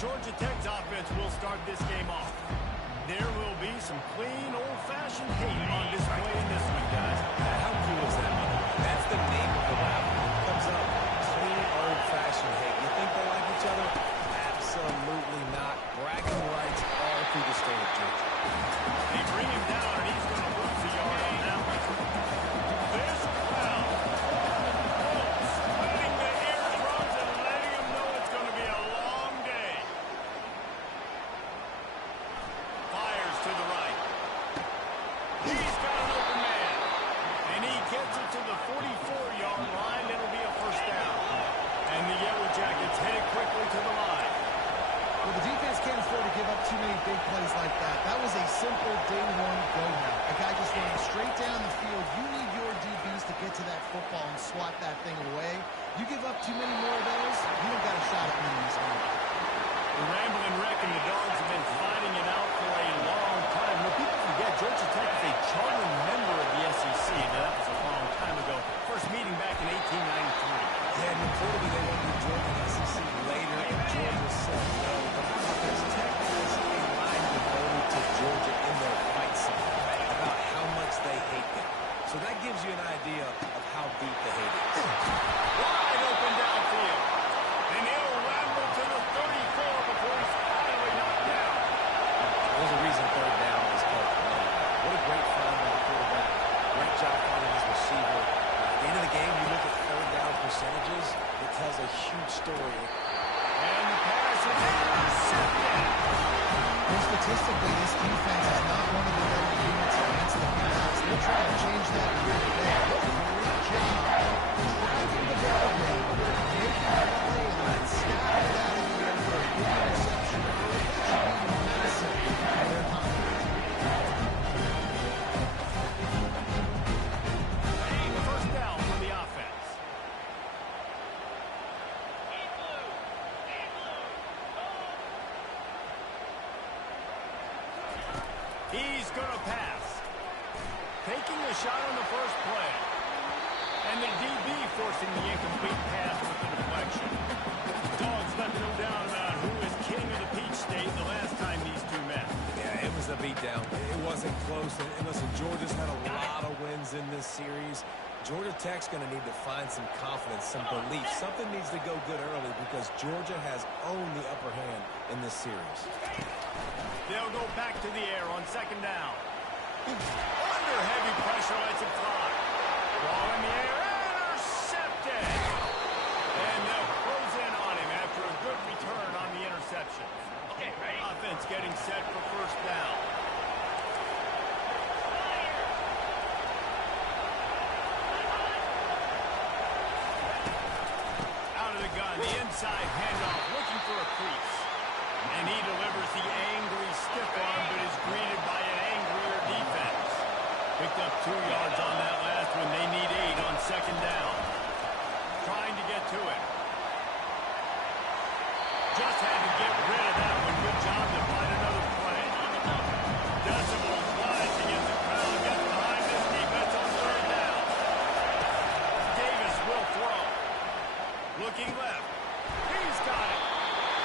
Georgia Tech's offense will start this game off. There will be some clean, old-fashioned hate on display in this one, guys. How cool is that, by the way? That's the name of the rivalry. It comes up, clean, old-fashioned hate. You think they like each other? Absolutely not. Bragging rights all through the state of Georgia. They bring him down, and he's going to lose a yard on that one. There's a foul. Splitting the eardrums and letting him know it's going to be a long day. Fires to the right. He's got an open man. And he gets it to the 44-yard line. It'll be a first down. And the Yellow Jackets headed quickly to the line. Well, the defense can't afford to give up too many big plays like that. That was a simple day one go now. A guy just running straight down the field. You need your DBs to get to that football and swat that thing away. You give up too many more of those, you don't got a shot at winning this game. The Rambling Wreck and the Dogs have been fighting it out for a long time. When people forget, Georgia Tech is a charter member of the SEC. Now, that was a long time ago. First meeting back in 1893. Yeah, and reportedly they wanted to join the SEC later, and Georgia said no. But because Tech has a line devoted to Georgia in their fight song about how much they hate them. So that gives you an idea of how deep the hate is. Wide open downfield. And he'll ramble to the 34 before he's finally knocked down. There's a reason third down is called the money. What a great find by the quarterback. Great job finding his receiver. At the end of the game, you look at third down percentages, it tells a huge story. And the pass is intercepted. And statistically, this defense is not one of the better units against the pass. They're trying to change that here today. Great job tracking the ball game, making that play, and then snapping it out of the air for a big interception. That should be massive for their confidence. First down for the offense. He's going to pass. Taking the shot on the first play. And the DB forcing the incomplete pass with the deflection. Dogs left no doubt about who is king of the Peach State the last time these two met. Yeah, it was a beatdown. It wasn't close. And listen, Georgia's had a lot of wins in this series. Georgia Tech's going to need to find some confidence, some belief. Something needs to go good early because Georgia has owned the upper hand in this series. They'll go back to the air on second down. Under heavy pressure, lets it fly. Ball in the air, intercepted. And they'll close in on him after a good return on the interception. Okay, ready. Offense getting set for first down. Out of the gun, the inside handoff, looking for a crease. And he delivers the angry stiff arm, but is greeted by an angrier defense. Picked up 2 yards on that last one. They need 8 on second down. Trying to get to it. Just had to get rid of that one. Good job to find another play. Decibel rising as the crowd gets behind this defense on third down. Davis will throw. Looking left. He's got it.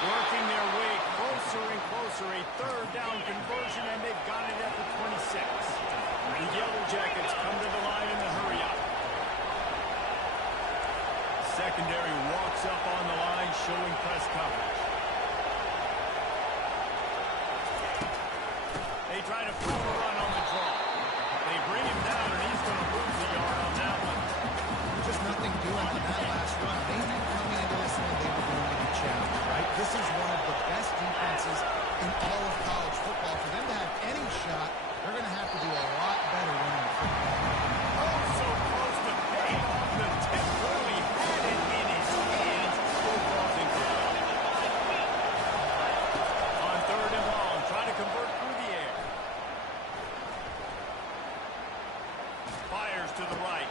Working their way closer and closer. A third down conversion, and they've got it at the 26. The Yellow Jackets come to the line in the hurry-up. Secondary walks up on the line, showing press coverage. They try to pull a run on the draw. They bring him down, and he's going to lose a yard on that one. Just nothing doing on that last run. They knew coming into this one they were going to be challenged, right? This is one of the best defenses in all of college football. For them to have any shot, they're going to have to do a lot better running the football. Oh, so close to paying off the tip. Really had it in his hands. Still crossing. On third and long, trying to convert through the air. Fires to the right.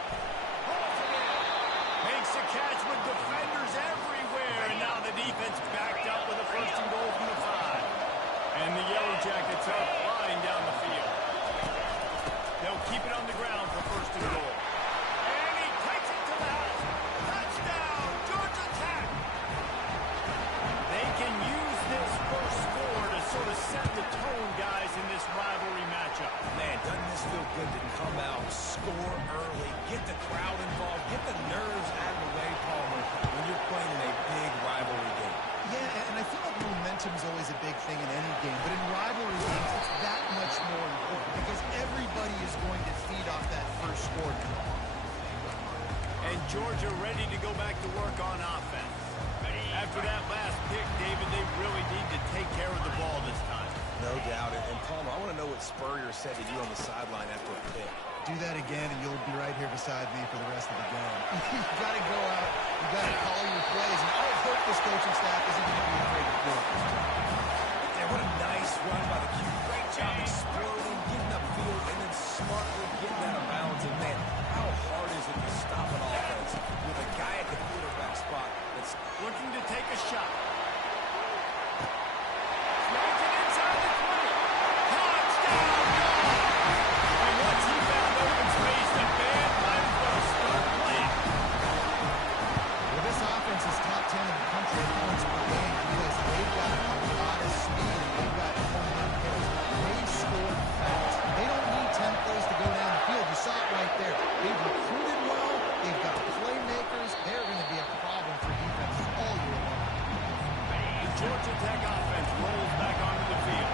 Makes a catch with defenders everywhere. And now the defense backed up with a first and goal from the 5. And momentum is always a big thing in any game, but in rivalry games, it's that much more important because everybody is going to feed off that first score. And Georgia ready to go back to work on offense. After that last pick, David, they really need to take care of the ball this time. No doubt. And Palmer, I want to know what Spurrier said to you on the sideline after a pick. Do that again, and you'll be right here beside me for the rest of the game. You got to go out. You got to call your plays. And I hope this coaching staff isn't going to be afraid to do it. And what a nice run by the Q. Great job exploding, getting upfield, and then smartly getting out of bounds. And, man, how hard is it to stop an offense with a guy at the quarterback spot that's Looking to take a shot. Snags it inside the 20. Touchdown! And once he found open space, the band might as well start playing. Well, this offense is top 10 in the country in points per game because they've got a lot of speed and they've got home run hitters. They score fast. They don't need 10 plays to go down the field. You saw it right there. They've recruited well. They've got playmakers. They're going to be a problem for defenses all year long. The Georgia Tech offense rolls back onto the field.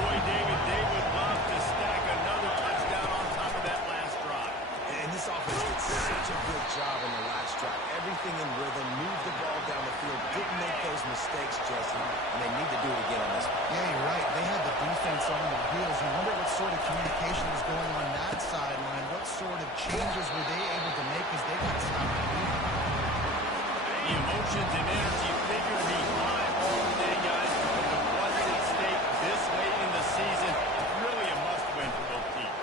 Boy, David, they would love to stack another touchdown on top of that last drive. And this offense did such a good job in the last drive. Everything in rhythm, moved the ball down the field, didn't make those mistakes, Jesse, and they need to do it again on this one. Yeah, you're right. They had the defense on their heels. You wonder what sort of communication was going on that sideline. What sort of changes were they able to make as they got stopped? The emotions and energy figure me high all day, guys. With what's at stake this late in the season, really a must-win for both teams.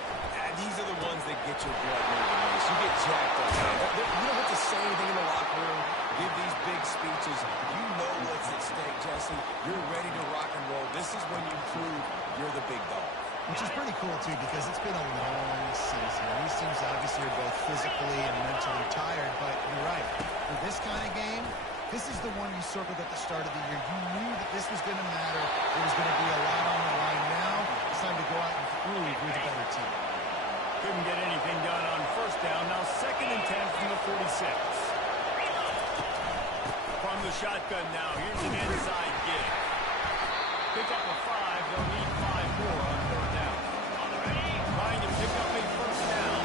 These are the ones that get your blood moving, Mace. You get jacked up, man. You don't have to say anything in the locker room, give these big speeches. You know what's at stake, Jesse. You're ready to rock and roll. This is when you prove you're the big dog. Which is pretty cool, too, because it's been a long season. These teams obviously are both physically and mentally tired, but you're right. For this kind of game, this is the one you circled at the start of the year. You knew that this was going to matter. There was going to be a lot on the line. Now it's time to go out and prove you're the better team. Couldn't get anything done on first down. Now 2nd and 10 from the 46. From the shotgun now, here's an inside gig. Pick up a 5. They'll need 5 more on 3rd down. Trying to pick up a first down.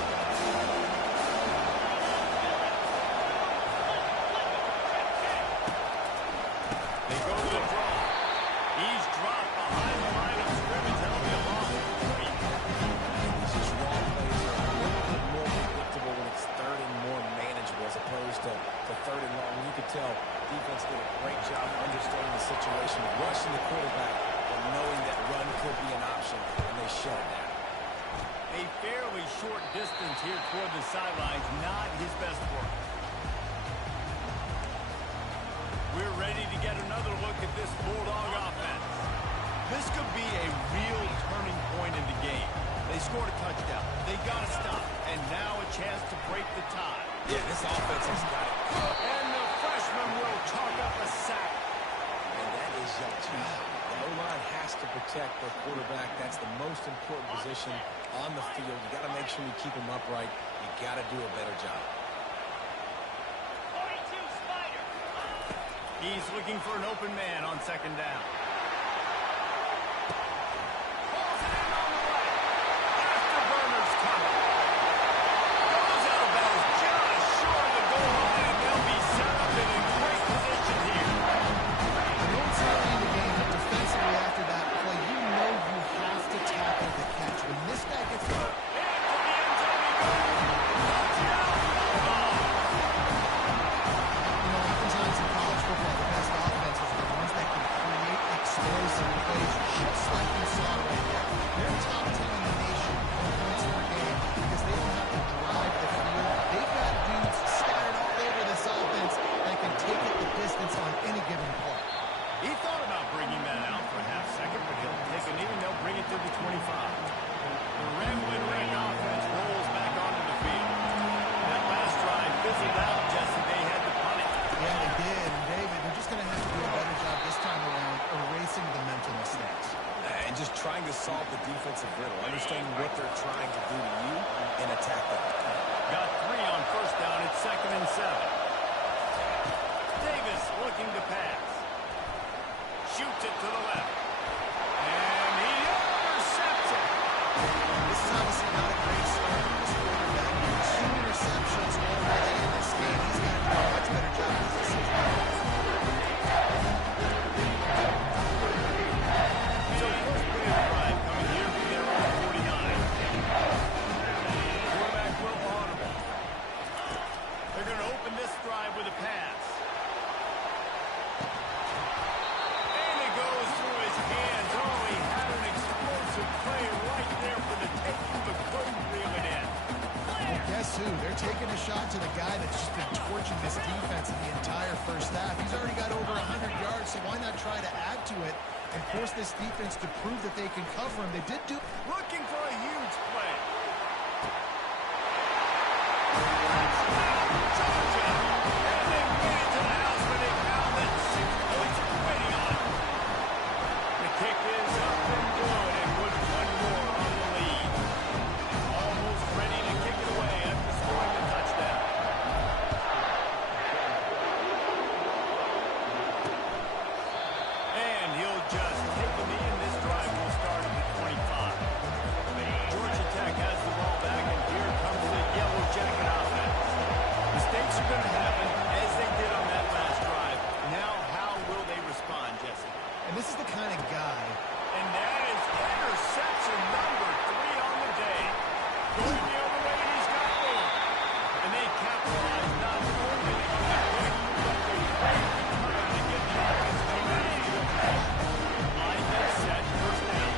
They go to the draw. He's dropped behind the line of scrimmage. That'll be a loss of 3. These draw plays are a little bit more predictable when it's 3rd and more manageable as opposed to 3rd and long. You could tell defense did a great job understanding the situation, rushing the quarterback, and knowing that run could be an option, and they shut it down. A fairly short distance here toward the sidelines, not his best work. We're ready to get another look at this Bulldog offense. This could be a real turning point in the game. They scored a touchdown. They got to stop. And now a chance to break the tie. Yeah, this offense has got it. And the freshman will chalk up a sack. And that is your job. The O-line has to protect their quarterback. That's the most important position on the field. You got to make sure you keep him upright. You got to do a better job. He's looking for an open man on 2nd down. Pulls it in on the right. Afterburner's coming. Goes out of bounds just short of the goal line, and they'll be set up in a great position here. Notes early in the game, but defensively after that play, you know you have to tackle the catch. When this guy gets the Into the end zone he goes. Touchdown. oftentimes in college football, the best offenses are the ones that can create explosive plays, just like you saw right there. They're top 10 in the nation in points per game because they don't have to drive the field. They've got dudes scattered all over this offense that can take it the distance on any given play. He thought about bringing that out for a half second, but he'll take a knee and they'll bring it to the 25. The Ramblin' Wreck offense rolls back onto the field. That last drive fizzled out, Jesse. They had to punt it. Yeah, they did. And David, they're just going to have to do a better job this time around erasing the mental mistakes. And just trying to solve the defensive riddle, understanding what they're trying to do to you and attack them. Got 3 on first down. It's 2nd and 7. Davis looking to pass. shoots it to the left. And he intercepts it. This is obviously not a great start for this quarterback. 2 interceptions already in this game. He's got to do a much better job of this season. So first play of the drive coming here from their own 49. Quarterback will audible. They're going to open this drive with a pass. And it goes through his hands. Oh, he had an explosive play right there for the taking, but couldn't reel it in. Well, guess who? They're taking a shot to the guy that's just been torching this defense in the entire first half. He's already got over 100 yards, so why not try to add to it and force this defense to prove that they can cover him? They did do... Looking for a huge play. Georgia. And they made it to the house when they found that 6 points were waiting on it. The kick is up and good, and with one more on the lead. Almost ready to kick it away after scoring the touchdown. And he'll just take the knee, and this drive will start at the 25. Georgia Tech has the ball back, and here comes the Yellow Jacket offense. Mistakes are going to happen, as they did on that last drive. Now, how will they respond, Jesse? And this is the kind of guy... And that is interception number 3 on the day. Going the other way, he's got more. And they capitalize not only on the quick, but the great return to get the offense moving. Line gets set, first down.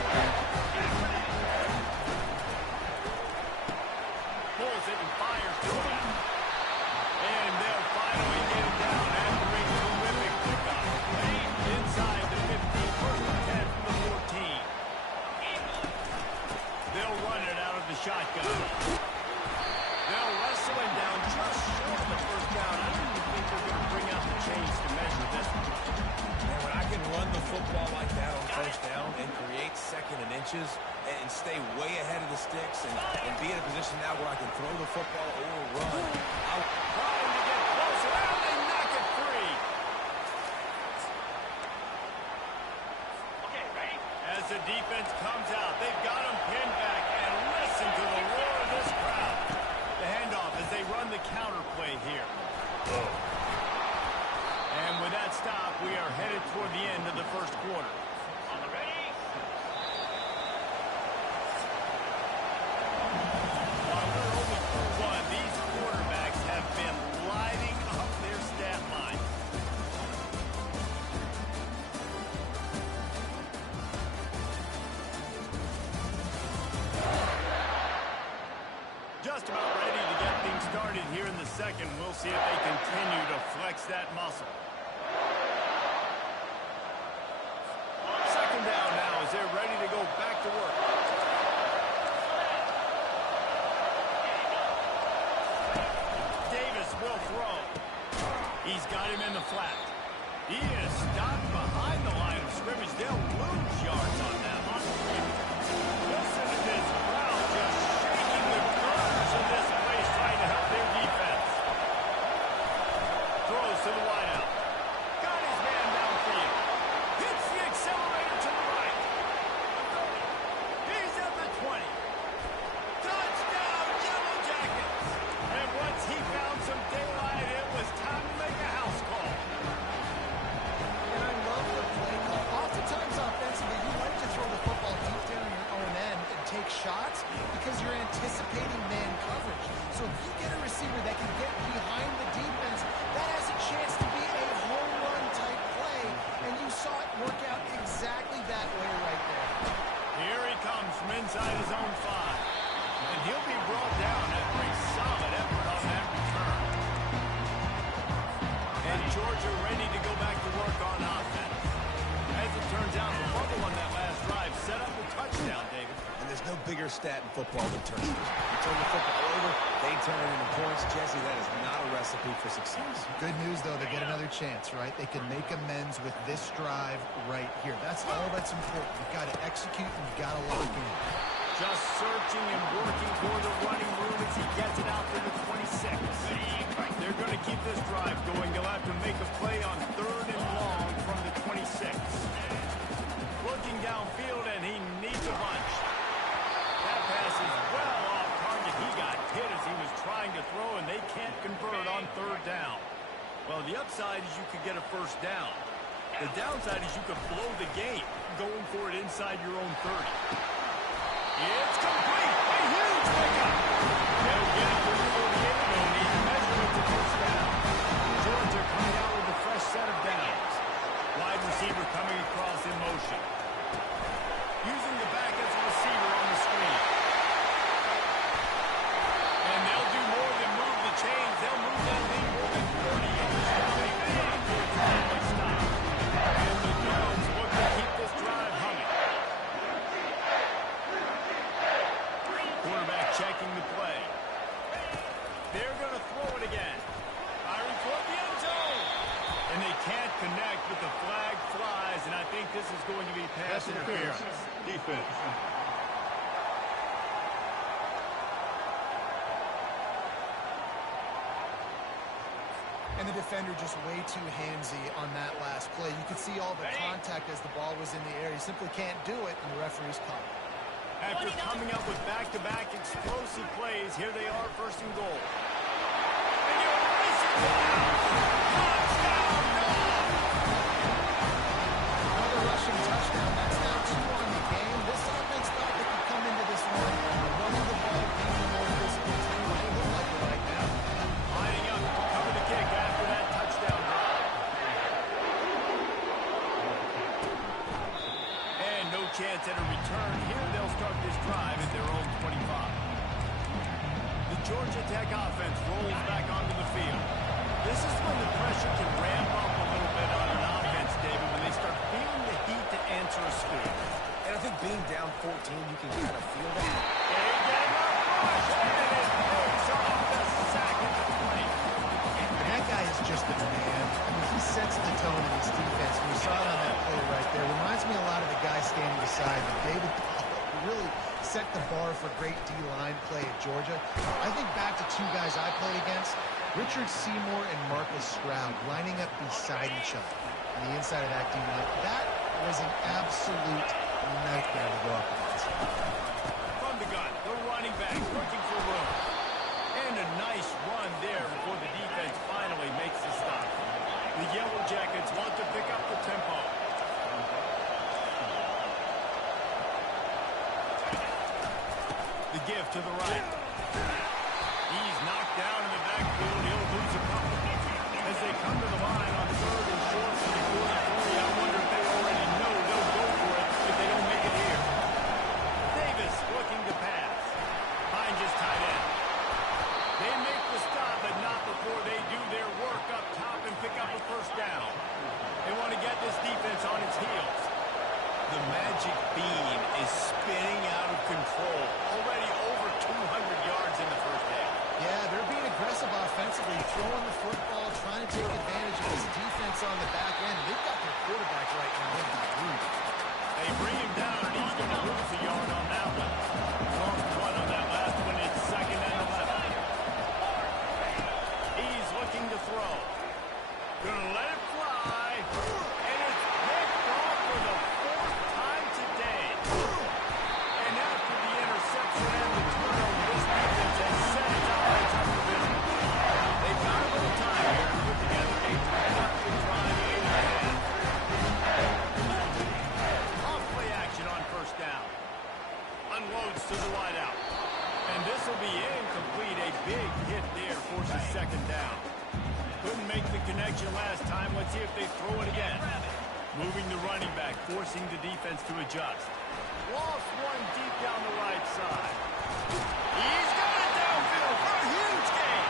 Pulls it and fires to it. And they'll finally get it down after a terrific pickup. Inside the 15, first and 10 from the 14. They'll run it out of the shotgun. They'll wrestle him down just short of the first down. I don't even think they're going to bring out the chains to measure this one. And when I can run the football like that on first down and create second and inches and stay way ahead of the sticks and be in a position now where I can throw the football or run, Trying to get closer, and they knock it free. As the defense comes out, they've got him pinned back, and listen to the roar of this crowd. The handoff as they run the counter play here. And with that stop, we are headed toward the end of the first quarter. On the ready. While we're only through one, these quarterbacks have been lighting up their stat line. Just about ready to get things started here in the second. We'll see if they continue to flex that muscle. Second down now as they're ready to go back to work. Davis will throw. He's got him in the flat. He is stopped behind the line of scrimmage. They'll lose yards on that one. Listen to this crowd just shaking the gunners of this place trying to help their defense. Throws to the wideout. Got his man downfield. Hits the accelerator to the right. He's at the 20. Touchdown, Yellow Jackets. And once he found some daylight, it was time to make a house call. And I love the play call. Oftentimes offensively, you like to throw the football deep down your own end and take shots because you're anticipating man coverage. So if you get a receiver that can get behind the defense, that has a chance to be a home run type play. And you saw it work out exactly that way right there. Here he comes from inside his own 5. And he'll be brought down after a solid effort on that return. And Georgia ready to go back to work on offense. As it turns out, the fumble on that last drive set up a touchdown, David. and there's no bigger stat in football than turnovers. You turn the football over, they turn it into points. Jesse, that is not a recipe for success. Good news, though, they get another chance, right? They can make amends with this drive right here. That's all that's important. You've got to execute and you've got to lock in. Just searching and working for the running room as he gets it out to the 26. They're going to keep this drive going. They'll have to make a play on 3rd and long from the 26. get a first down. The downside is you could blow the game going for it inside your own 30. It's complete. A huge pickup. They'll get it to the 48. They'll need measurement to first down. Georgia coming out with a fresh set of downs. Wide receiver coming across in motion. Using the back as a receiver on the screen. And they'll do more than move the chains. They'll move that thing more than 30 yards. They can't do it finally stop. And the Dogs look to keep this drive humming. Quarterback checking the play. They're going to throw it again. Firing toward the end zone. And they can't connect, but the flag flies, and I think this is going to be pass interference. Defense. And the defender just way too handsy on that last play. You could see all the contact as the ball was in the air. He simply can't do it, and the referee's caught it. After coming up with back-to-back explosive plays, here they are, first and goal. And you erase it. Touchdown, Dogs! Another rushing touchdown. That's now 2 on the game. This offense thought they could come into this one running the ball, being the more physical team. They look like it right now. Lining up to cover the kick after that touchdown drive. And no chance at a return. Here they'll start this drive at their own 25. The Georgia Tech offense rolls back onto the field. This is when the pressure can ramp up a little bit on an offense, David, when they start feeling the heat to answer a score. And I think being down 14, you can kind of feel that. They get up, rush, and it pays off the sack at the plate. And that guy is just a man. I mean, he sets the tone in his defense. We saw it on that play right there. Reminds me a lot of the guy standing beside him, David Pollock, who really set the bar for great D-line play at Georgia. I think back to 2 guys I played against, Richard Seymour and Marcus Stroud, lining up beside each other on the inside of that D-line. That was an absolute nightmare to go up against. From the gun, the running back looking for room. And a nice run there before the defense finally makes the stop. The Yellow Jackets want to pick up the tempo. The give to the right. He's knocked down in the backfield. He'll lose a couple. As they come to the line on 3rd and short for the 43, I wonder if they already know they'll go for it if they don't make it here. Davis looking to pass. Finds his tight end. They make the stop, but not before they do their work up top and pick up a first down. They want to get this defense on its heels. The magic beam is spinning out of control. Already over 200 yards in the first half. Yeah, they're being aggressive offensively, throwing the football, trying to take advantage of this defense on the back end. They've got their quarterback right now in the room. They bring him down, and he's going to lose a yard on that one. Lost 1 on that last one. It's 2nd and 11. He's looking to throw. Going to let it fly. And it's picked off for the 4th time today. And after the interception and the turnover, this defense has set its offense up for business. They've got a little time here to put together a productive drive in the half. Off play action on first down. Unloads to the wideout. And this will be incomplete. A big hit there forces 2nd down. Couldn't make the connection last time. Let's see if they throw it again. Moving the running back, forcing the defense to adjust. Lost 1 deep down the right side. He's got it downfield for a huge gain.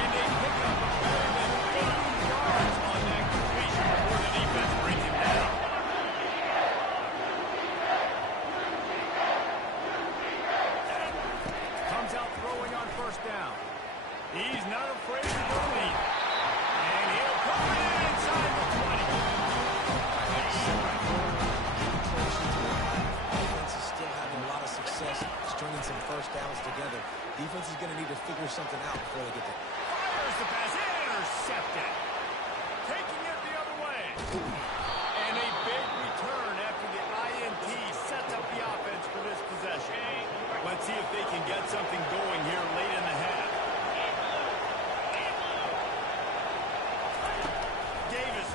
And they pick up a better than 80 yards on that completion before the defense brings him down. Comes out throwing on first down. He's not afraid to go deep. And he'll put it in inside the 20. Offense is still having a lot of success stringing some first downs together. Defense is going to need to figure something out before they get there. Fires the pass. Intercepted. Taking it the other way. And a big return after the INT sets up the offense for this possession. Let's see if they can get something going here late in the half. Davis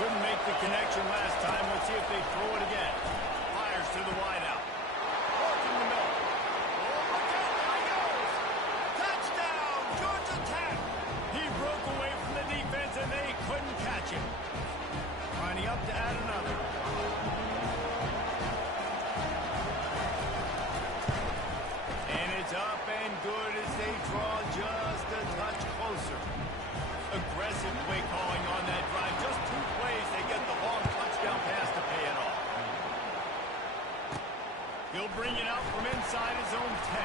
Couldn't make the connection last time. Let's see if they throw it again. Fires to the wideout. Working the middle. Oh, look out, there he goes. Touchdown, Georgia Tech. He broke away from the defense, and they couldn't catch him. Lining up to add another. And it's up and good as they draw just a touch closer. Aggressive play calling on that drive. Just 2 plays, they get the long touchdown pass to pay it off. He'll bring it out from inside his own 10.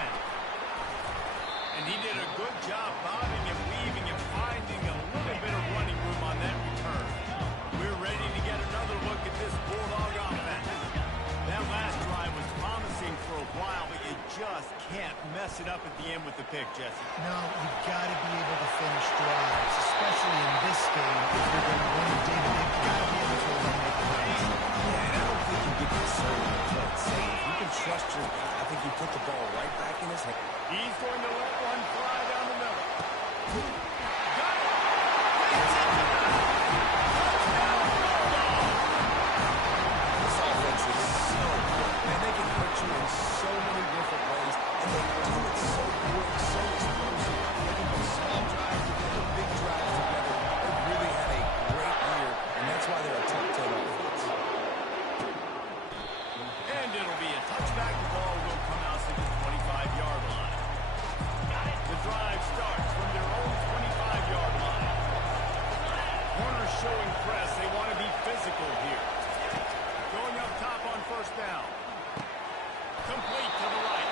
And he did a good job bobbing and weaving and finding a little bit of running room on that return. We're ready to get another look at this Bulldog offense. That last drive was promising for a while, but you just can't mess it up at the end with the pick, Jesse. No, you've got to be able to finish drives, especially in this game. If you're going to win, David, they've got to be able to eliminate the runs. Yeah, and I don't think you get concerned when you play it safe. You can trust your guy. I think you put the ball right back in his hand. He's going to let one fly down the middle. Got it! This offense is so good. Man, they can hurt you in so many different ways, and they do it so quick, so explosive. They can put small drives together, big drives together. They've really had a great year, and that's why they're a top 10 offense. And it'll be a touchback. The ball will come out to the 25-yard line. The drive starts from their own 25-yard line. Corners showing press. They want to be physical here. Going up top on first down. Complete to the right.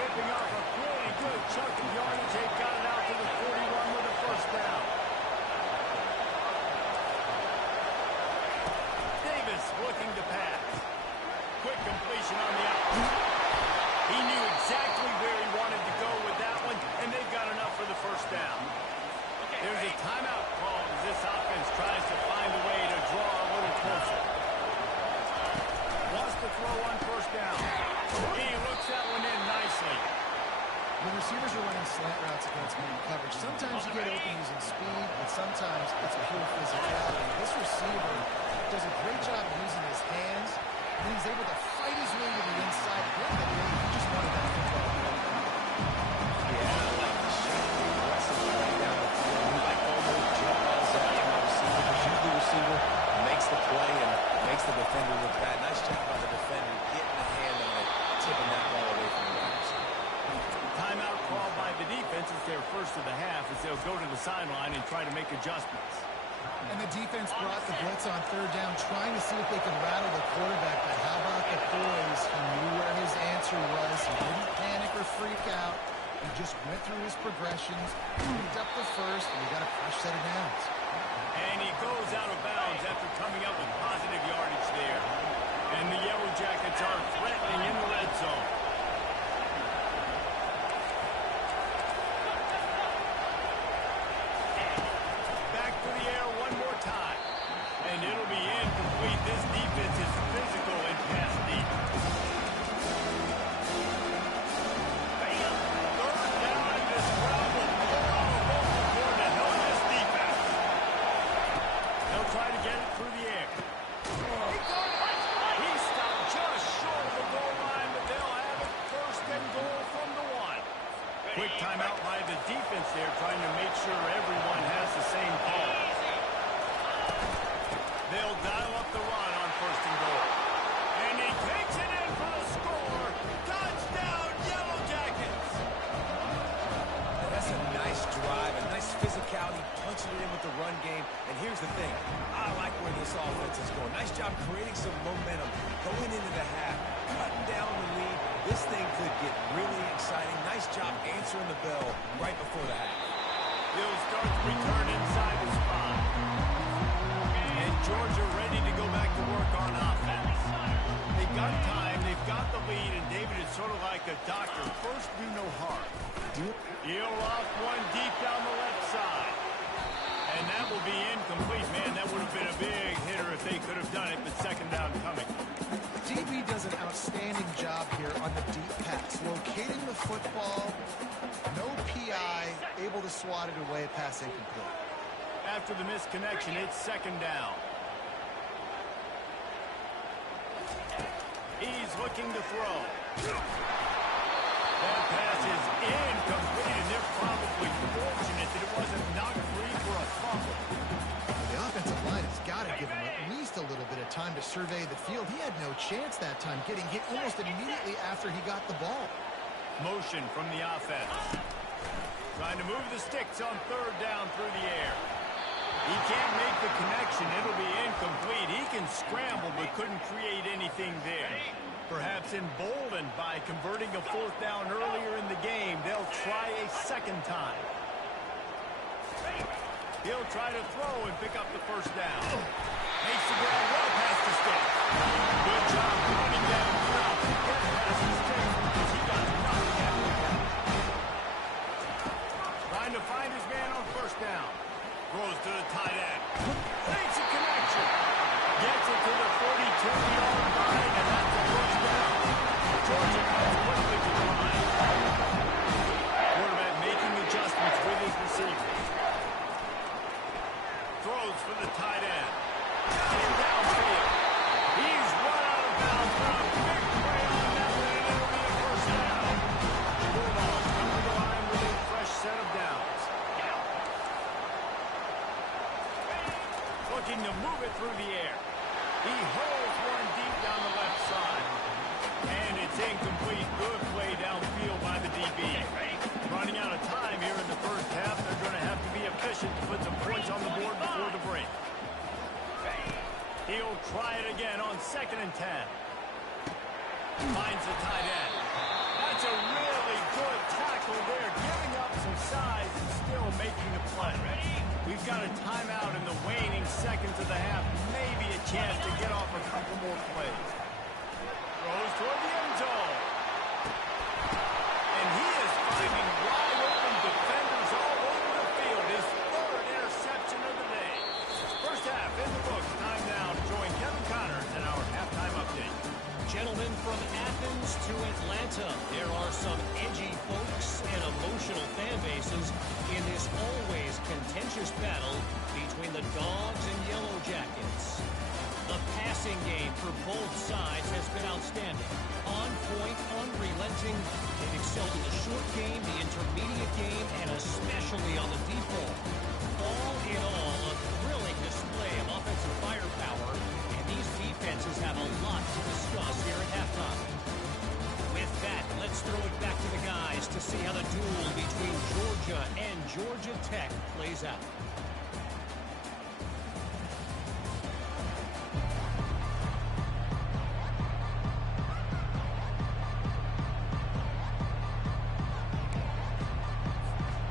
Ripping off a pretty good chunk of yardage. They got it out to the 41 with a first down. Davis looking to pass. Quick completion on the out. He knew exactly where he wanted to go with that one, and they got enough for the first down. There's a timeout call as this offense tries to find a way to draw a little closer. Wants to throw on first down. He looks that one in nicely. When receivers are running slant routes against man coverage, sometimes you get open using speed, but sometimes it's pure physicality. This receiver does a great job using his hands, and he's able to fight his way to the inside. He just wanted that football. Yeah, I like the shape, the aggressive play down the field. We like all those jump balls out to my receiver, because usually the receiver makes the play and makes the defender look bad. Nice job by the defender getting a hand on it, tipping that ball away from the wide receiver. Timeout called by the defense. It's their first of the half as they'll go to the sideline and try to make adjustments. And the defense brought the blitz on third down, trying to see if they could rattle the quarterback. But how about the boys? He knew where his answer was. He didn't panic or freak out. He just went through his progressions, picked up the first, and he got a fresh set of downs. And he goes out of bounds after coming up with positive yardage there. And the Yellow Jackets are threatening in the red zone. Back to the air one more time. And it'll be incomplete. This defense is physical and pass deep. Third down, and this crowd will pour on a vocal cord to help this defense. They'll try to get it through the air. He stopped just short of the goal line, but they'll have it first and goal from the one. Quick timeout by the defense there, trying to make sure everyone has the same call. They'll dial up the run on first and goal. And he takes it in for the score. Touchdown, Yellow Jackets! And that's a nice drive, a nice physicality, punching it in with the run game. And here's the thing. I like where this offense is going. Nice job creating some momentum going into the half, cutting down the lead. This thing could get really exciting. Nice job answering the bell right before the half. He'll start to return inside the spot. And Georgia ready to go back to work on offense. They've got time, they've got the lead, and David is sort of like a doctor. First, do no harm. He'll off one deep down the left side. And that will be incomplete. Man, that would have been a big hitter if they could have done it, but second down coming. DB does an outstanding job here on the deep pass, locating the football, no PI, able to swat it away, pass incomplete. After the missed connection, it's second down. He's looking to throw. That pass is incomplete, and they're probably fortunate that it wasn't knocked free for a fumble. The offensive line has got to give him at least a little bit of time to survey the field. He had no chance that time, getting hit almost immediately after he got the ball. Motion from the offense. Trying to move the sticks on third down through the air. He can't make the connection. It'll be incomplete. He can scramble but couldn't create anything there. Perhaps emboldened by converting a fourth down earlier in the game, they'll try a second time. He'll try to throw and pick up the first down. Makes the ground well past the sticks. Good job running down through to get past the sticks because he got nothing after that. Trying to find his man on first down. Throws to the tight end. Makes a connection. Gets it to the 42-yard line, and that's a first down. Georgia comes quickly to the line. Quarterback making adjustments with his receivers. Throws for the tight end. And downfield. He's run out of bounds for a big play on that one, and it'll be a first down. Bulldogs come to the line with a fresh set of downs. Looking to move it through the air. He holds one deep down the left side. And it's incomplete. Good play downfield by the DB. Running out of time here in the first half. They're going to have to be efficient to put some points on the board before the break. He'll try it again on 2nd and 10. Finds the tight end. That's a really good tackle there. Giving up some size and still making the play. We've got a timeout in the waning seconds of the half. Maybe a chance to get off a couple more plays. Throws toward the end zone. And he is finding wide open defenders all over the field. His third interception of the day. First half in the books. Time now to join Kevin Connors in our halftime update. Gentlemen, from Athens to Atlanta, there are some edgy folks and emotional fan bases in this always contentious battle between the Dogs and Yellow Jackets. The passing game for both sides has been outstanding. On point, unrelenting. They've excelled in the short game, the intermediate game, and especially on the deep ball. All in all, a thrilling display of offensive firepower, and these defenses have a lot to discuss here at halftime. With that, let's throw it back to the guys to see how the duel between Georgia and Georgia Tech plays out.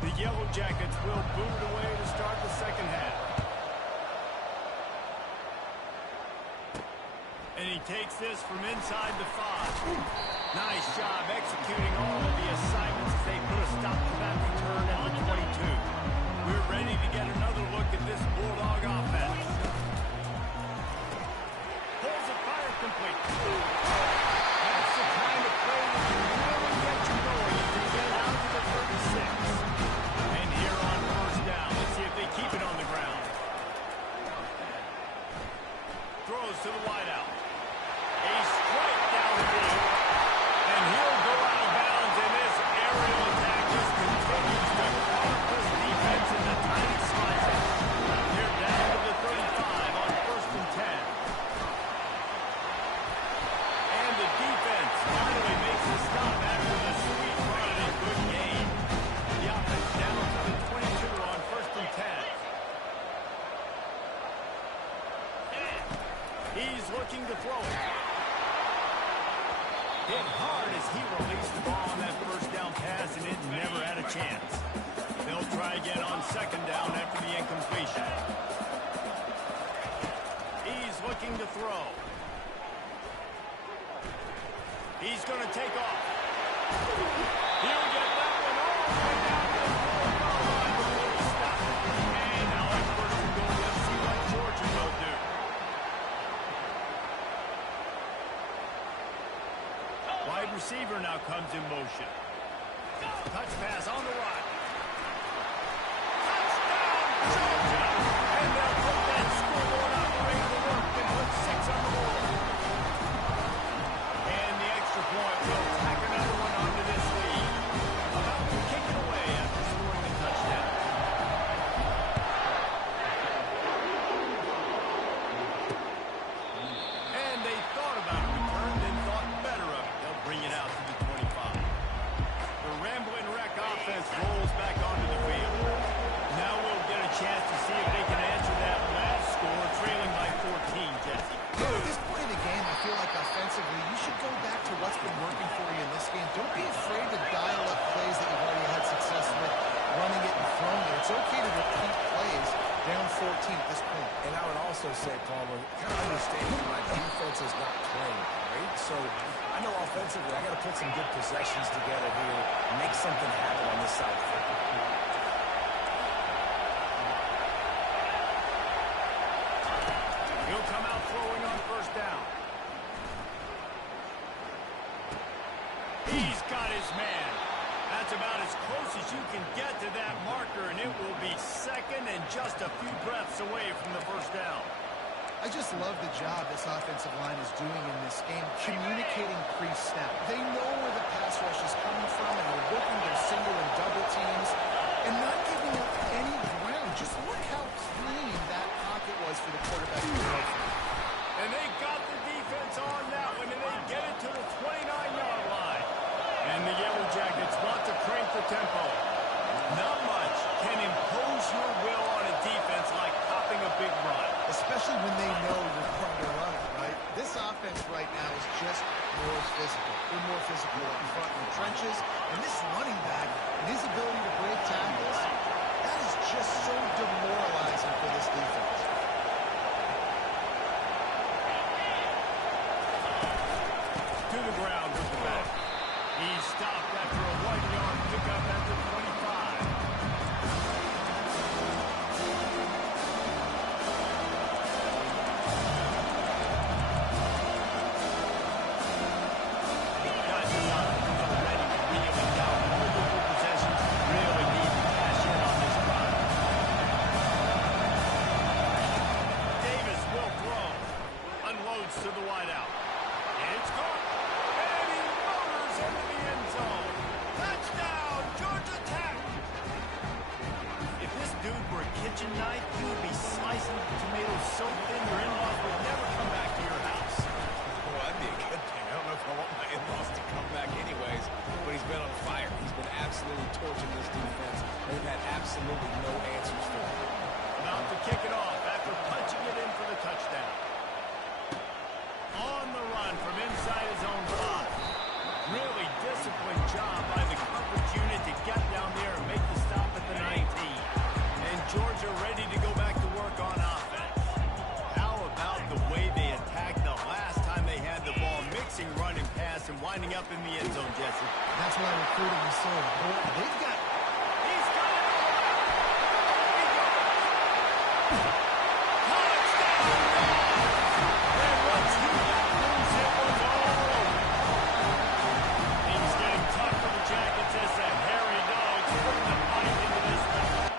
The Yellow Jackets will boot it away to start the second half. And he takes this from inside the 5. Nice job executing all of the assignments as they put a stop to that return at the 22. We're ready to get another look at this Bulldog offense. Pulls a fire complete. That's the kind of play that can really get you going if you get out to the 36. And here on first down, let's see if they keep it on the ground. Throws to the wideout. A strike down the field. And he'll go out of bounds, and this aerial attack just continues to cause this defense in the tiny slices. They're down to the 35 on 1st and 10. And the defense finally makes a stop after the sweet run and a good game. The offense down to the 22 on 1st and 10. He's looking to throw it. Hit hard as he released the ball on that first down pass, and it never had a chance. They'll try again on 2nd down after the incompletion. He's looking to throw. He's going to take off. He'll get that one all the way down to the 4-yard line before he stops it. And now at 1st and goal, let's see what Georgia will do. Wide receiver now comes in motion. Touch pass on the right. Touchdown, Georgia! say, Palmer, kind of understanding my defense is not playing great. So I know offensively I got to put some good possessions together here, make something happen on this side of the football. He'll come out throwing on first down. He's got his man. That's about as close as you can get to that marker, and it will be second and just a few breaths away from the first down. I just love the job this offensive line is doing in this game, communicating pre-snap. They know where the pass rush is coming from, and they're working their single and double teams and not giving up any ground. Just look how clean that pocket was for the quarterback to go from. And they got the defense on that one, and they get it to the 29-yard line. And the Yellow Jackets want to crank the tempo. Not much can impose your will on a defense like popping a big run. Especially when they know you're going to run it, right? This offense right now is just more physical. They're more physical up front in the trenches. And this running back and his ability to break tackles, that is just so demoralizing for this defense. To the ground with the back. He stopped after a 1-yard pickup at the 25. Guys are not ready to really down multiple possessions. Really need to cash in on this drive. Davis will throw. Unloads to the wideout. It's caught. And he motors into the end zone. Touchdown, Georgia Tech. If this dude were a kitchen knife, he would be slicing the tomatoes so thin your in-laws would never come back to your house. Well, that'd be a good thing. I don't know if I want my in-laws to come back anyways, but he's been on fire. He's been absolutely torching this defense. They've had absolutely no answers for him. About to kick it off after punching it in for the touchdown. On the run from inside his own 5. Really disciplined job by the coverage unit to get down there and make the stop at the 19. And Georgia ready to go back to work on offense. How about the way they attacked the last time they had the ball, mixing run and pass and winding up in the end zone, Jesse? That's why recruiting is so important. They've got... He's got it! Touchdown! And once he got loose, it was all over. Things getting tough for the Jackets as the hairy dogs put the fight into this one.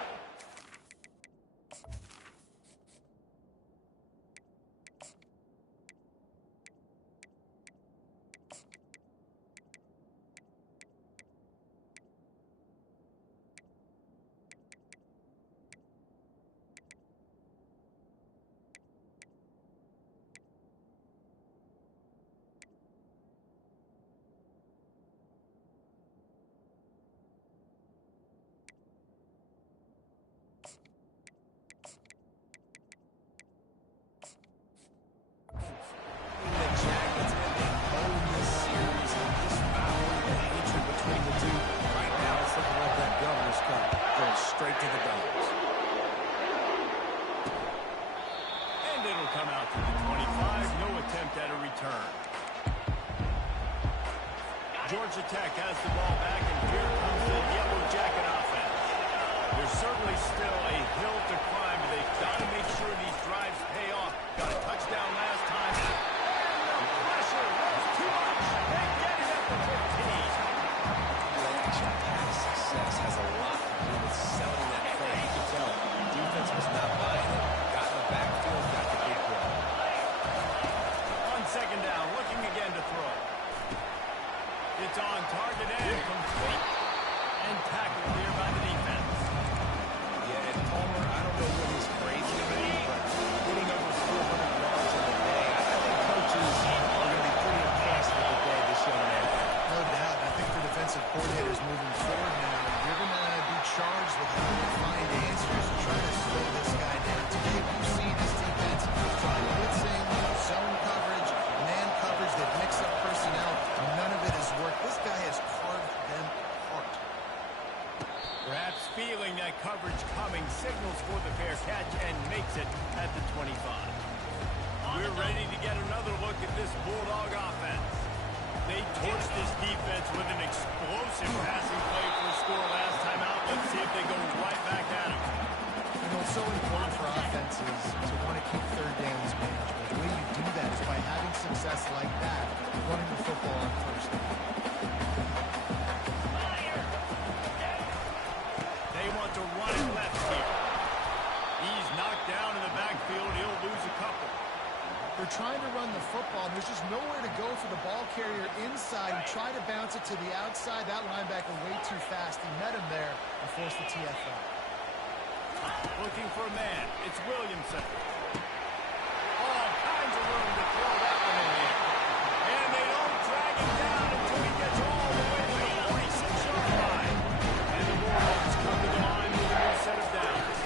The Jackets, and they own this series and disavow the hatred between the two. Right now, it's looking like that Governor's Cup going straight to the Dogs. And it'll come out to the 25. No attempt at a return. Georgia Tech has the ball back, and here comes the Yellow Jacket offense. There's certainly still a hill to climb, but they've got to make sure these drives pay off. Got a touchdown last time. And the pressure was too much. They get it at the 15. Jack has success, has a lot to do with selling that play. You can tell the defense was not buying it. Got in the backfield, got the big play. On second down, looking again to throw. It's on target and complete. And tackled here by the defense. Yeah, and Palmer, I don't know what his grades are going to be, but getting over 400 yards in a day, I think coaches are going to be pretty impressed with the day this young man had. No doubt. I think for defensive coordinators moving forward now, you're going to be charged with having to find answers to try to slow this guy down. Today, we've seen his defense try blitzing, zone coverage, man coverage. They've mixed up personnel. None of it has worked. This guy has carved them apart. feeling that coverage coming, signals for the fair catch, and makes it at the 25. We're ready to get another look at this Bulldog offense. They torched this defense with an explosive passing play for a score last time out. Let's see if they go right back at him. You know, it's so important for offenses to want to keep third downs manageable. The way you do that is by having success like that, running the football on first down. They want to run it left here. He's knocked down in the backfield. He'll lose a couple. They're trying to run the football. There's just nowhere to go for the ball carrier inside. He tried to bounce it to the outside. That linebacker way too fast. He met him there and forced the TFL. Looking for a man. It's Williamson. All kinds of room to throw that one in there. And they don't drag him down until he gets all the way to the 46-yard line. And the Bulldogs come to the line with a new set of downs.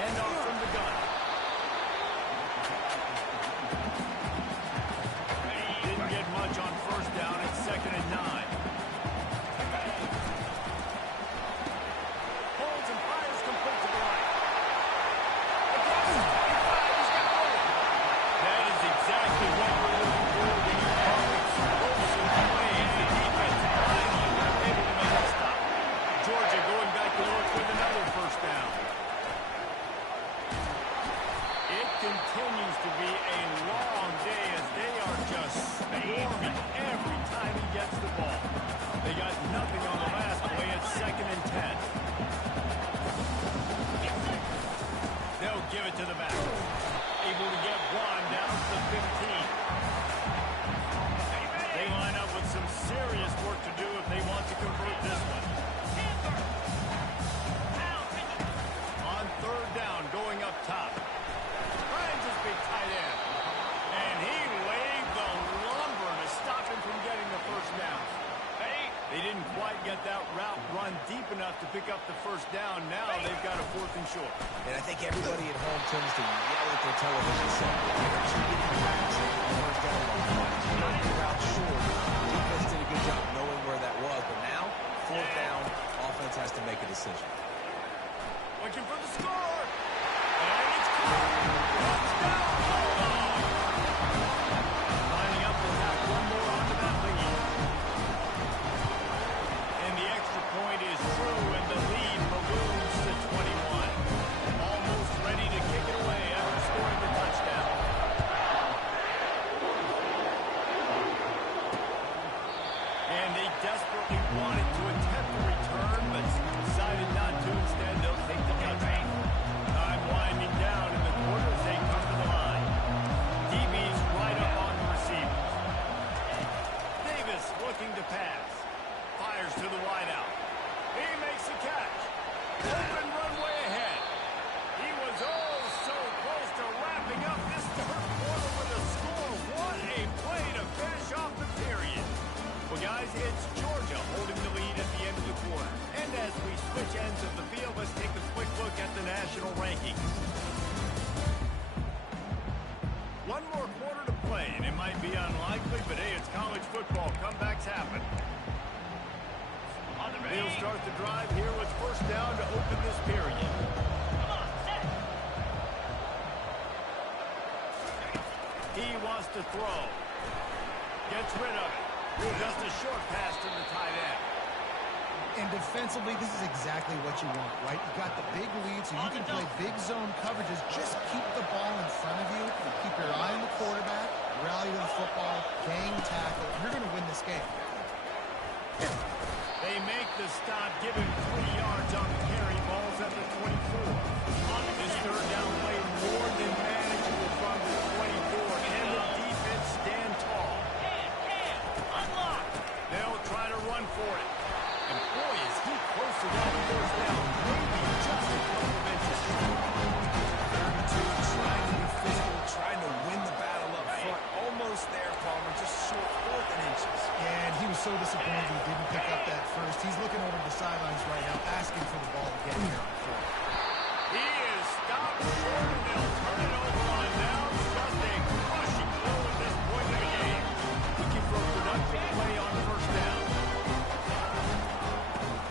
Handoff from the gun. Didn't get much on first down. It's 2nd and 9. Holds and fires complete to the right. That is exactly what we're looking for when you call explosive plays. The defense finally able to make a stop. Georgia going back to work with another first down. It continues to be a long day as they are just swarming every time he gets the ball. They got nothing on the last play. It's 2nd and 10. They'll give it to the back. Able to get one down to the 15. They line up with some serious work to do if they want to convert this one. On 3rd down, going up top. Finds his big tight end. And he laid the lumber to stop him from getting the first down. They didn't quite get that route run deep enough to pick up the first down. Now they've got a 4th and short. And I think everybody at home tends to yell at their television set. They're too many routes on first down. You don't get route short. Defense did a good job knowing where that was. But now, 4th down, offense has to make a decision. Looking for the score. And it's caught. Touchdown, Bulldogs. Lining up to tack one more onto that lead. And the extra point is true, and the lead balloons to 21. Almost ready to kick it away after scoring the touchdown. And they desperately wanted to attempt a return, but decided not to. Instead, they'll take the touchdown. Time winding down in the quarter as they come to the line. DB's right up on the receivers. Davis looking to pass. Fires to the wideout. He makes the catch. Open runway ahead. He was oh so close to wrapping up this 3rd quarter with a score. What a play to finish off the period. Well, guys, it's Georgia holding the lead at the end of the quarter. And as we switch ends of the field, let's take a quick look at the national rankings. One more quarter to play, and it might be unlikely, but hey, it's college football. Comebacks happen. They'll start the drive here with first down to open this period. He wants to throw. Gets rid of it. Just a short pass to the tight end. And defensively, this is exactly what you want, right? You got the big lead, so you can play big zone coverages. Just keep the ball in front of you. Keep your eye on the quarterback. Rally to the football. Gang tackle. You're going to win this game. They make the stop, give him 3 yards on the carry. Ball's at the 24. This 3rd down play more than manageable from the 24. And the defense stand tall. They'll try to run for it. And boy, is he close to that 4th down. Maybe just a couple of inches. 3rd and 2, trying to be physical, trying to win the battle up front. Almost there, Palmer, just short 4th and inches. And he was so disappointed he didn't pick up that first. He's looking over the sidelines right now, asking for the ball again here on 4th. He is stopped short, and they'll turn it over on downs. Just a crushing blow at this point in the game. Looking for a productive play on first down.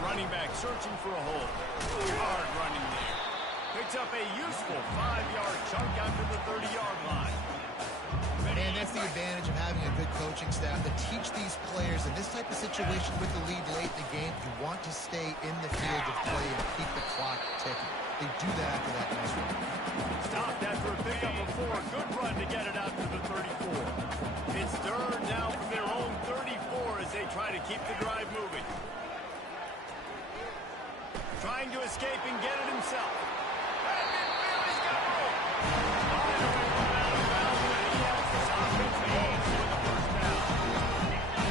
Running quarterback searching for a hole. Hard running there. Picks up a useful 5-yard chunk out to the 30-yard line. And that's the advantage of having a good coaching staff that teach these players in this type of situation with the lead late in the game, you want to stay in the field of play and keep the clock ticking. They do that after that nice run. Stopped after a pickup of 4. Good run to get it out to the 34. It's third down from their own 34 as they try to keep the drive moving. Trying to escape and get it himself. And midfield, he's got room. Finally run out of bounds, but he has this offense going for the first down.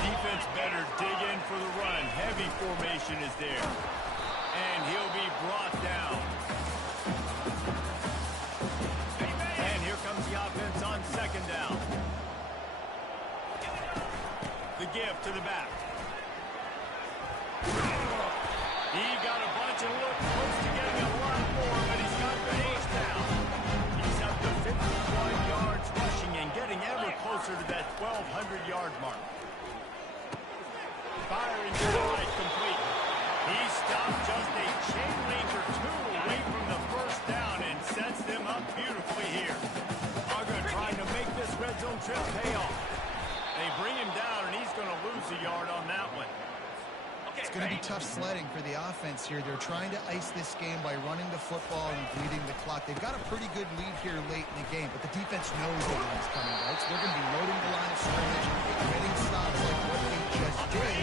Defense better dig in for the run. Heavy formation is there. And he'll be brought down. And here comes the offense on second down. The give to the back. He got a bunch and looked close to getting a lot more, but he's got the first down. He's up to 51 yards rushing and getting ever closer to that 1,200-yard mark. Firing to the right, complete. He stopped just a chain link or 2 away from the first down and sets them up beautifully here. Uga trying to make this red zone trip pay off. They bring him down, and he's going to lose a yard on that one. It's going to be tough sledding for the offense here. They're trying to ice this game by running the football and bleeding the clock. They've got a pretty good lead here late in the game, but the defense knows the run's coming, right? So they're going to be loading the line of scrimmage, getting stops like what they just did.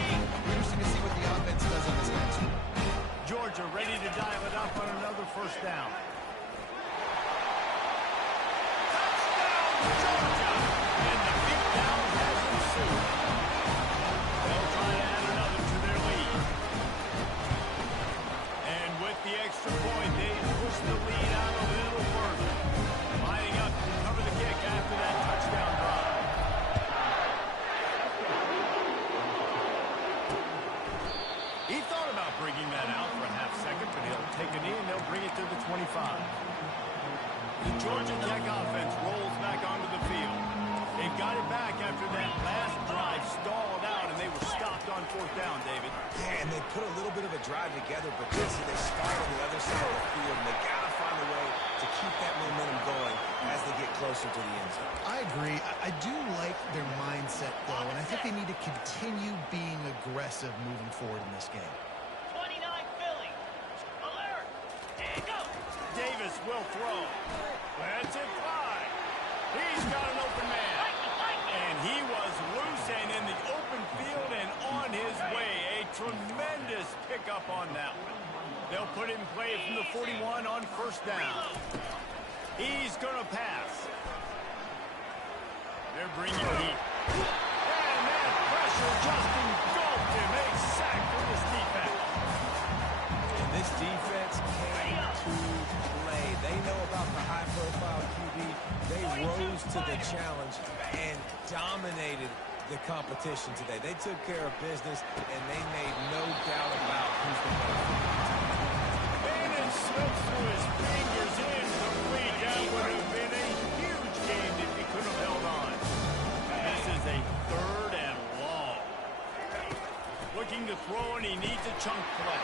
Interesting to see what the offense does on this next one. Georgia ready to dial it up on another first down. Touchdown, Georgia! And the beatdown has ensued. They'll try to add another to their lead. And with the extra point, they push the lead out a little further. Lining up to cover the kick after that touchdown drive. He thought about bringing that out for a half second, but he'll take a knee and they'll bring it to the 25. The Georgia Tech offense rolls back onto the field. They've got it back after that last drive stalled out, and they were stopped on fourth down, David. Yeah, and they put a little bit of a drive together, but Jesse, they start on the other side of the field, and they got to find a way to keep that momentum going as they get closer to the end zone. I agree. I do like their mindset, though, and I think they need to continue being aggressive moving forward in this game. 29 Philly. Alert. And go. Davis will throw. Let's it fly. He's got an open man. And he was loose and in the open field and on his way. A tremendous pickup on that one. They'll put him in play from the 41 on first down. He's going to pass. They're bringing heat. And that pressure just engulfed him. A sack for this defense. And this defense came to play. They know about the high-profile QB. They rose to the challenge and dominated the competition today. They took care of business, and they made no doubt about who's the best. And it slips through his fingers incomplete. That would have been a huge game if he could have held on. This is a third and long. Looking to throw, and he needs a chunk play.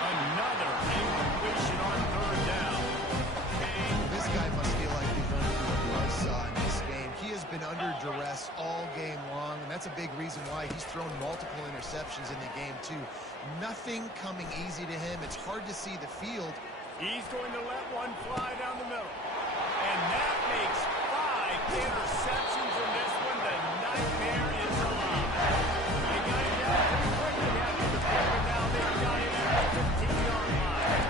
Another incompletion on third down. This guy must feel like he's running through a buzzsaw in this game. He has been under duress all game long, and that's a big reason why he's thrown multiple interceptions in the game, too. Nothing coming easy to him. It's hard to see the field. He's going to let one fly down the middle. And that makes 5 interceptions in this one. The nightmare is alive. They got him down pretty quickly after the pick, but now they've got him at the 15-yard line.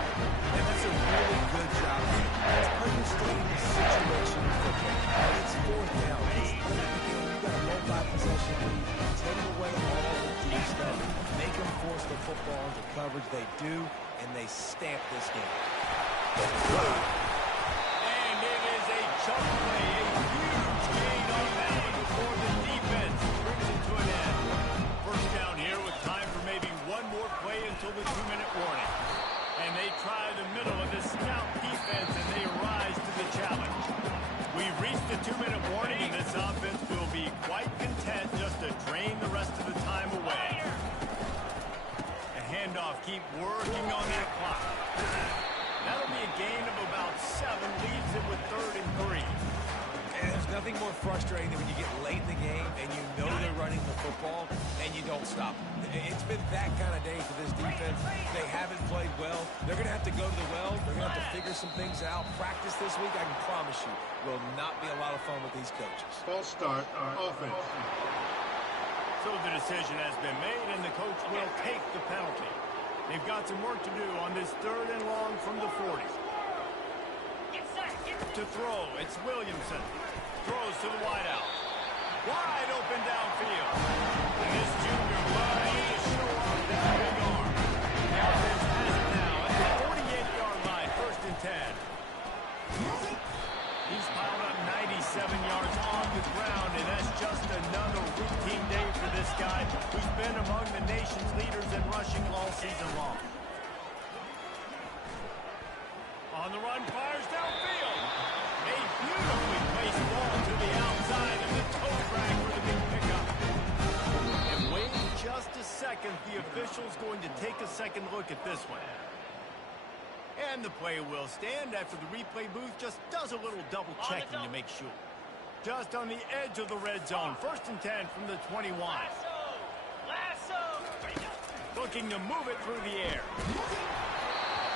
And that's a really good job. It's understanding the situation of football. It's fourth down. You've got a multi-possession lead. Take away all the deep stuff. Make them force the football into coverage. They do, and they stamp this game. And it is a chunk play, a huge gain on that one before the defense brings it to an end. First down here with time for maybe one more play until the 2-minute warning. And they try the middle of the scout defense, and they rise to the challenge. We've reached the 2-minute warning, and this offense will be quite content just to drain the rest of the time away. A handoff. Keep working on that clock. That'll be a gain of about 7. Leaves it with 3rd and 3. And there's nothing more frustrating than when you get late in the game and you know they're running the football and you don't stop them. It's been that kind of day for this defense. They haven't played well. They're going to have to go to the well. They're going to have to figure some things out. Practice this week, I can promise you, will not be a lot of fun with these coaches. False start, offense. So the decision has been made, and the coach will take the penalty. They've got some work to do on this 3rd and long from the 40. To throw, it's Williamson. Throws to the wideout. Wide open downfield. And this junior might show off that big arm. The offense has it now at the 48-yard line, 1st and 10. He's piled up 97 yards on the ground, and that's just another routine day for this guy who's been among the nation's leaders in rushing all season long. On the run, fires downfield. A beautifully placed ball to the outside of the toe drag for the big pickup. And wait just a second. The official's going to take a second look at this one. And the play will stand after the replay booth just does a little double checking to make sure. Just on the edge of the red zone. 1st and 10 from the 21. Looking to move it through the air.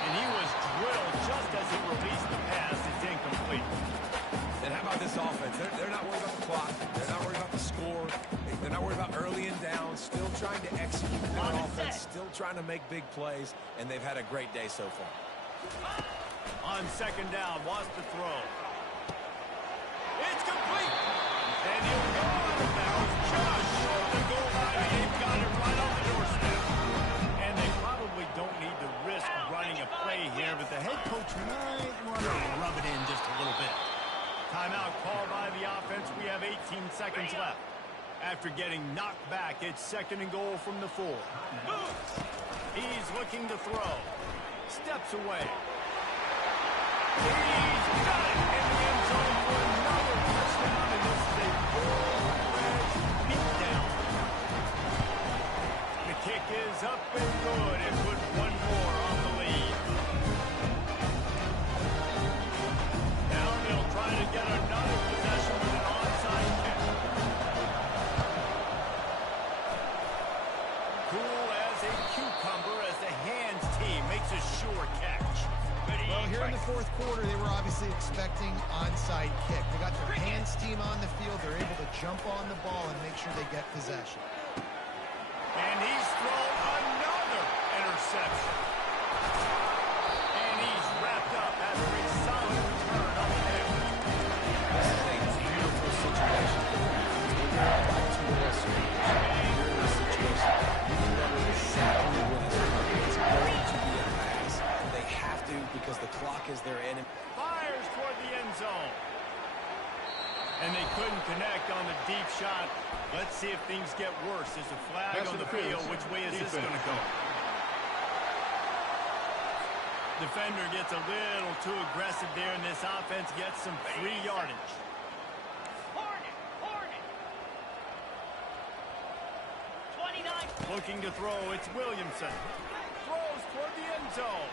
And he was drilled just as he released the pass. It's incomplete. And how about this offense? They're not worried about the clock. They're not worried about the score. They're not worried about early and down. Still trying to execute their offense. Still trying to make big plays. And they've had a great day so far. On 2nd down, wants to throw. It's complete. And he'll go out of bounds just short the goal line. And they've got it right on the doorstep. And they probably don't need to risk running a play here, but the head coach might want to rub it in just a little bit. Timeout called by the offense. We have 18 seconds left. After getting knocked back, it's 2nd and goal from the 4. He's looking to throw. Steps away. He's got it in the end zone for another touchdown, and this is a full-fledged beatdown. The kick is up and good and put one more on the lead. Now they'll try to get another possession with an onside kick. Cool as a cucumber as the hands team makes a sure catch. Well, here in the 4th quarter, they were obviously expecting onside kick. They got their hands team on the field. They're able to jump on the ball and make sure they get possession. And he's thrown another interception. And he's wrapped up after a solid return on the pick. This is a beautiful situation. You're like 2 wrestlers. You're in this situation. You can never exactly what is coming. It's going to be a pass. They have to because the clock is their enemy. Fires toward the end zone. And they couldn't connect on the deep shot. Let's see if things get worse. There's a flag on the field. Which way is this going to go? Defender gets a little too aggressive there, and this offense gets some free yardage. Looking to throw, it's Williamson. Throws toward the end zone.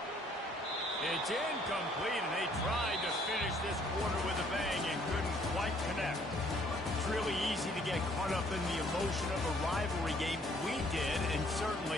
It's incomplete, and they tried to finish this quarter with a bang and couldn't quite connect. It's really easy to get caught up in the emotion of a rivalry game. We did, and certainly